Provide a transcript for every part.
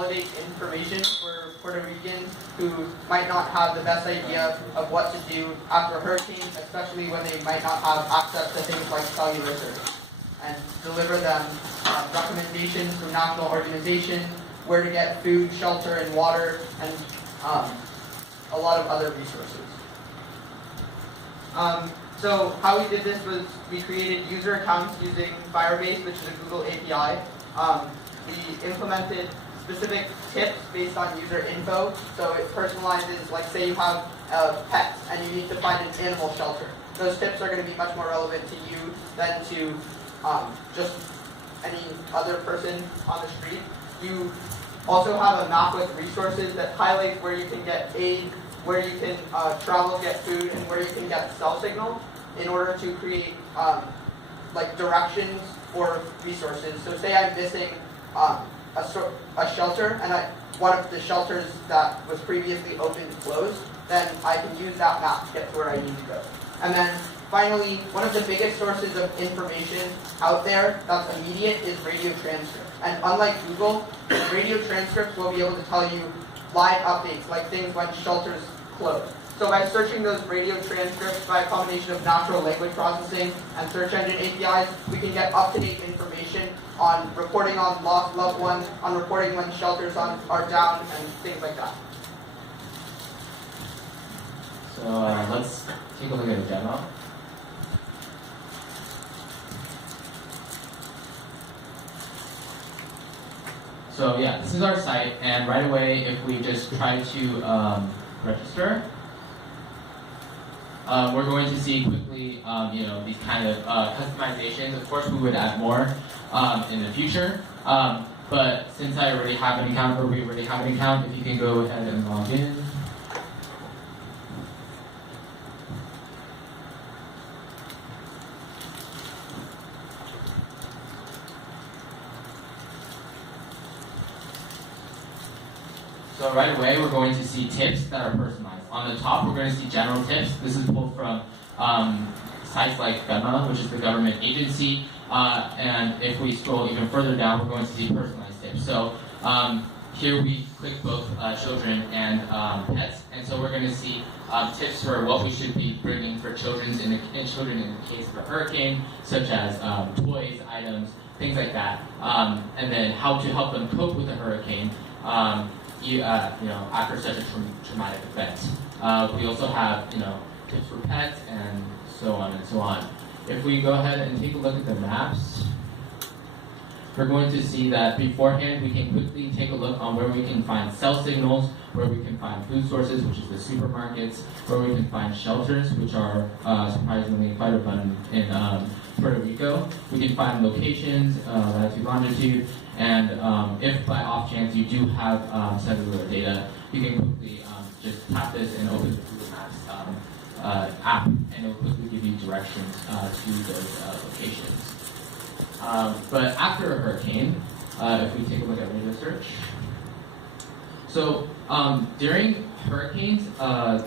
consolidate information for Puerto Ricans who might not have the best idea of what to do after a hurricane, especially when they might not have access to things like cellular service, and deliver them recommendations from national organizations, where to get food, shelter, and water, and a lot of other resources. So how we did this was we created user accounts using Firebase, which is a Google API. We implemented specific tips based on user info, so it personalizes, like say you have pets and you need to find an animal shelter. Those tips are going to be much more relevant to you than to just any other person on the street. You also have a map with resources that highlights where you can get aid, where you can travel to get food, and where you can get cell signal in order to create like directions for resources. So say I'm missing a shelter, and one of the shelters that was previously open closed, then I can use that map to get to where I need to go. And then finally, one of the biggest sources of information out there that's immediate is radio transcripts. And unlike Google, radio transcripts will be able to tell you live updates, like things when shelters close. So by searching those radio transcripts by a combination of natural language processing and search engine APIs, we can get up-to-date information on reporting on lost loved ones, on reporting when shelters are down, and things like that. So let's take a look at a demo. So yeah, this is our site, and right away, if we just try to register, we're going to see quickly, these kind of customizations. Of course, we would add more in the future, but since I already have an account, or we already have an account, if you can go ahead and log in. So right away, we're going to see tips that are personalized. On the top, we're going to see general tips. This is pulled from sites like GEMA, which is the government agency. And if we scroll even further down, we're going to see personalized tips. So here we click both children and pets. And so we're going to see tips for what we should be bringing for children in the case of a hurricane, such as toys, items, things like that. And then how to help them cope with a hurricane. After such a traumatic event. We also have, tips for pets and so on and so on. If we go ahead and take a look at the maps, we're going to see that beforehand we can quickly take a look on where we can find cell signals, where we can find food sources, which is the supermarkets, where we can find shelters, which are surprisingly quite abundant in Puerto Rico. We can find locations, latitude, longitude, and if by off chance you do have cellular data, you can quickly just tap this and open the Google Maps app, and it will quickly give you directions to those locations. But after a hurricane, if we take a look at radio search, so during hurricanes,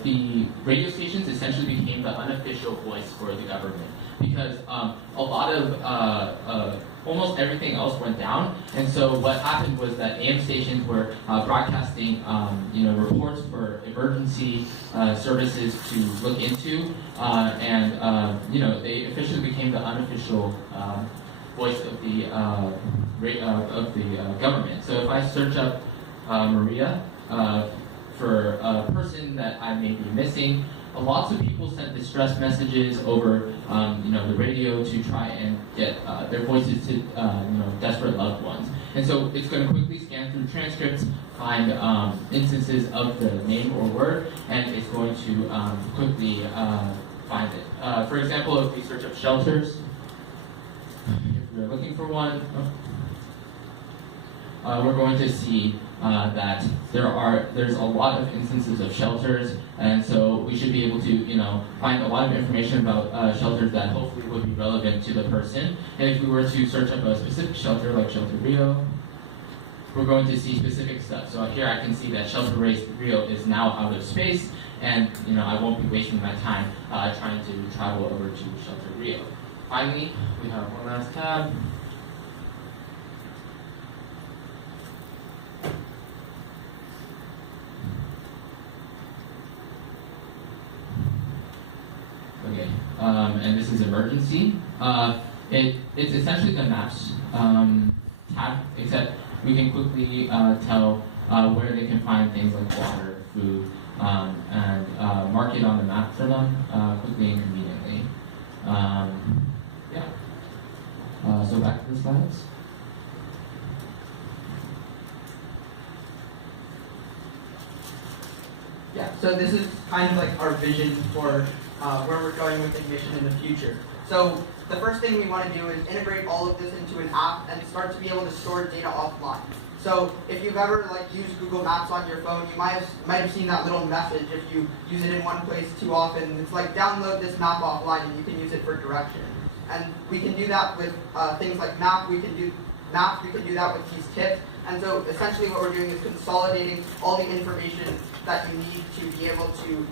the radio stations essentially became the unofficial voice for the government, because a lot of almost everything else went down, and so what happened was that AM stations were broadcasting, reports for emergency services to look into, and they officially became the unofficial voice of the government. So if I search up Maria for a person that I may be missing, lots of people sent distress messages over the radio to try and get their voices to desperate loved ones. And so it's going to quickly scan through transcripts, find instances of the name or word, and it's going to quickly find it. For example, if we search up shelters, if we're looking for one, we're going to see that there's a lot of instances of shelters, and so we should be able to find a lot of information about shelters that hopefully would be relevant to the person. And if we were to search up a specific shelter like Shelter Rio, we're going to see specific stuff. So here I can see that Shelter Rio is now out of space, and I won't be wasting my time trying to travel over to Shelter Rio. Finally, we have one last tab. and this is emergency. It's essentially the maps tab, except we can quickly tell where they can find things like water, food, and mark it on the map for them quickly and conveniently. Yeah. So back to the slides. Yeah, so this is kind of like our vision for where we're going with the mission in the future. So the first thing we want to do is integrate all of this into an app and start to be able to store data offline. So if you've ever used Google Maps on your phone, you might have seen that little message if you use it in one place too often. It's like, download this map offline and you can use it for direction. And we can do that with things like Map. We can do that with these tips. And so essentially what we're doing is consolidating all the information that you need to be able to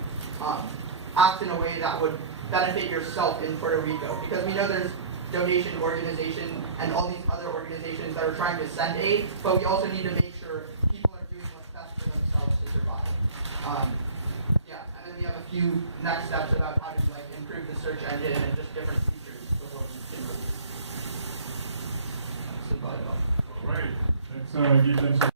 act in a way that would benefit yourself in Puerto Rico. Because we know there's donation organization and all these other organizations that are trying to send aid, but we also need to make sure people are doing what's best for themselves to survive. Yeah, and then we have a few next steps about how to improve the search engine and just different features before we can release. That's about it all. All right. Let's give them some